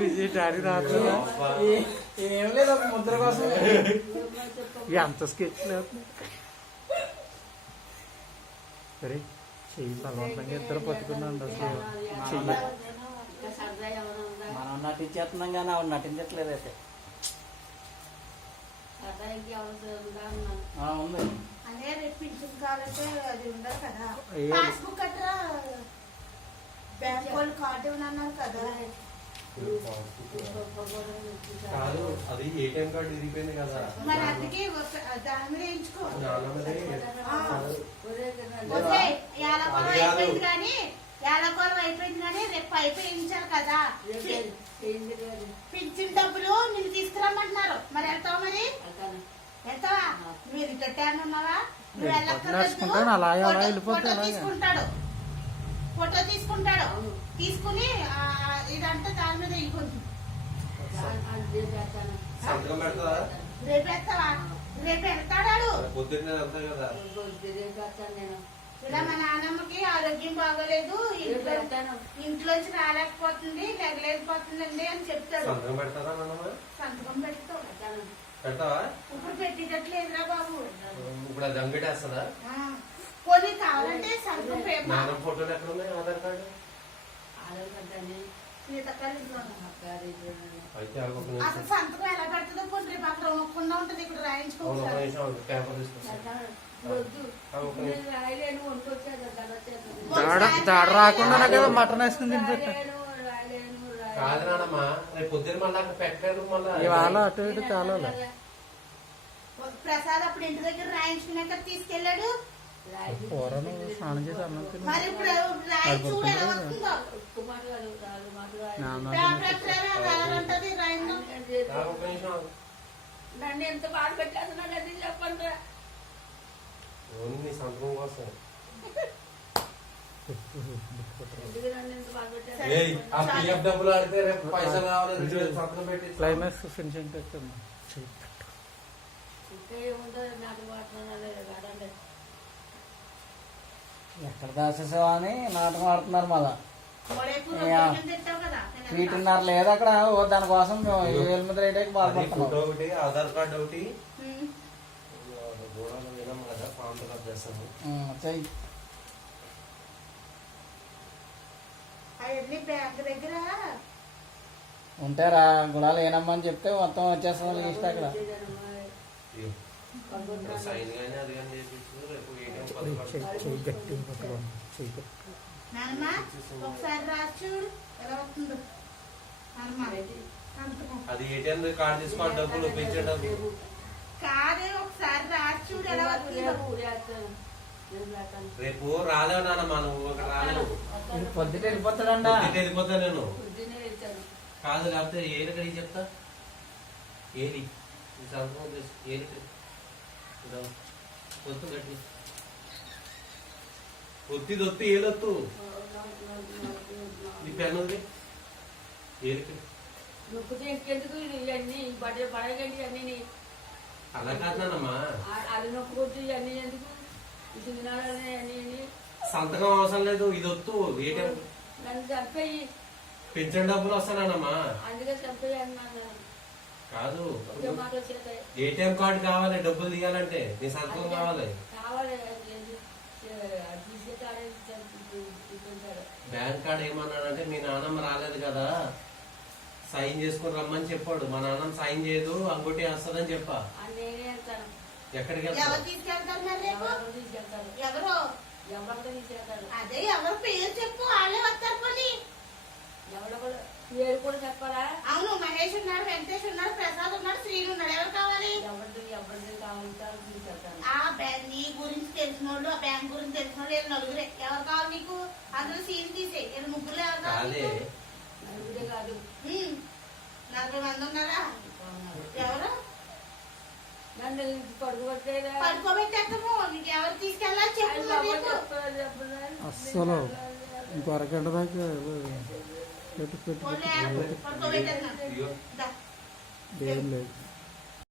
Vijay daddy రాత్రి ఏం లేదు ఒక ముద్ర కోసం ఎంత స్కెచ్ లేదు. సరే చెయ్యి బలవంతంగా ఇద్దరు పట్టుకున్నాండి అసలు చెయ్యి. మనం నటించేస్తున్నాం కానీ ఆవిడ నటించట్లేదు అయితే. ఉంది అదే రేపు పింఛన్ కావాలంటే అది ఉండదు కదా, పాస్బుక్ అట్లా బ్యాంక్ వాళ్ళు కార్డు ఇవ్వనన్నారు కదా. కాదు అది ఏటీఎం కార్డు ఇరిగిపోయింది కదా, మరి అందుకే దాని మీద వేయించుకో. యాలకోలం అయిపోయింది కానీ రేపు అయిపోయించాలి కదా. పింఛన్ డబ్బులు నిన్ను తీసుకురమ్మంటున్నారు, మరి వెళ్తావు? మరి వెళ్తావా? మీరు ఇట్టాను ఉన్నావా? నువ్వు వెళ్ళక్కర్లేదు. ఫోటో తీసుకుంటాడు, ఫోటో తీసుకుంటాడు, తీసుకుని ఇదంతా దాని మీద వెళ్ళిపోతుంది. రేపు వెళ్తావా? రేపు వెళ్తాడు. ఇలా మా నాన్నమ్మకి ఆరోగ్యం బాగోలేదు, ఇంట్లోంచి రాలేకపోతుంది, నెగలేకపోతుందండి అని చెప్తాడు. సంతకం పెడతావా? ఇప్పుడు పెట్టేటట్లేదురా బాబు. ఇప్పుడు అది అంగటేస్తుందా? పోనీ కావాలంటే సంతకం ఫోటోలు ఎక్కడ ఉన్నాయి? ఆధార్ కార్డు అసలు సంతకం ఎలా పెడుతుందో కొన్ని రేపు అక్కడ ఒక్కకుండా ఉంటుంది, ఇక్కడ రాయించుకోవచ్చు. దాడ రాకుండా కదా మటన్ వేసుకుని కాదు నానమ్మా, రేపు పొద్దున్న మళ్ళీ అక్కడ పెట్టాడు. మళ్ళీ ఇవాళ అటు ఇటు చాలా ప్రసాద్ అప్పుడు ఇంటి దగ్గర రాయించుకున్నాక తీసుకెళ్ళాడు. కూరను స్నానం చేసి అన్నం తిని మరి ఇప్పుడు రాయించు ఎలా వస్తుందో నన్ను ఎంత బాధ పెట్టేస్తున్నాడు అది చెప్పండి. సంతకం కోసం డబ్బులు ఆడితే రేపు పైసలు కావాలి, సంతకం పెట్టి క్లైమాక్స్ ఫినిషింగ్ పెట్టండి. ఎక్కడ దాచేసావా అని నాటకం ఆడుతున్నారు. మళ్ళా వీటిన్నర లేదు అక్కడ. దానికోసం 7,000 మీద రేట్ బాధపడుతున్నాం. ఒకటి ఆధార్ కార్డు ఒకటి చెయ్యి. ఉంటారా గుడాలు ఏనమ్మని చెప్తే మొత్తం వచ్చేస్తాం లిస్ట్ అక్కడ. అది ఏటీఎం కార్డు తీసుకోవాలి, డబ్బులు పెంచే డబ్బులు కాదే. ఒకసారి రాచూడు ఎలా రేపు రాలేవు నాన్న, నువ్వు రాలేవు. పొద్దుట వెళ్ళిపోతాడంట. వెళ్ళిపోతా నేను. కాదు లేకపోతే ఏది చెప్తా. ఏది ఏది ఒత్తు గట్టి ఒత్తిదొత్తి ఏదొత్తు నీ పెన్ను ఏది ఇవన్నీ పడగండి అన్ని అలా కాదమ్మా. అది నొప్పుకొచ్చు ఇవన్నీ ఎందుకు అన్ని సంతకం అవసరం లేదు, ఇది వద్దు. ఏటీఎం నన్ను చంపేయి, పెన్షన్ డబ్బులు వస్తానమ్మా. అందుకే చంపేయి అన్నాను. కాదు ఏటీఎం కార్డు కావాలి, డబ్బులు తీయాలంటే నీ సంతకం కావాలి. బ్యాంక్ కార్డు ఏమన్నాడంటే మీ నాన్నమ్మ రాలేదు కదా, సైన్ చేసుకుని రమ్మని చెప్పాడు. మా నాన్నమ్మ సైన్ చేయదు, అంగోటి వస్తుందని చెప్పా. ఎక్కడికి అదే ఎవరు పేరు చెప్పు, వాళ్ళే వస్తారు. పోనీ పేరు కూడా చెప్పాలా? అవును, మహేష్ ఉన్నాడు, వెంకటేష్ ఉన్నాడు, ప్రసాద్ ఉన్నాడు, శ్రీను ఉన్నాడు. ఎవరు కావాలి? నీ గురించి తెలిసిన వాళ్ళు, ఆ బ్యాంక్ గురించి తెలిసిన వాళ్ళు 4 ఎవరు కావాలి నీకు? అందులో సీన్ తీసే 3 ఎవరు కావాలి? కాదు 40 మంది ఉన్నారా? ఎవరు నన్ను పడుకోబెట్టేస్తాము. నీకు ఎవరు తీసుకెళ్ళాలి చెప్పు. అస్సలు ఇంకో అరగంట దాకా పడుకోబెట్టేస్తాను. ఏం లేదు.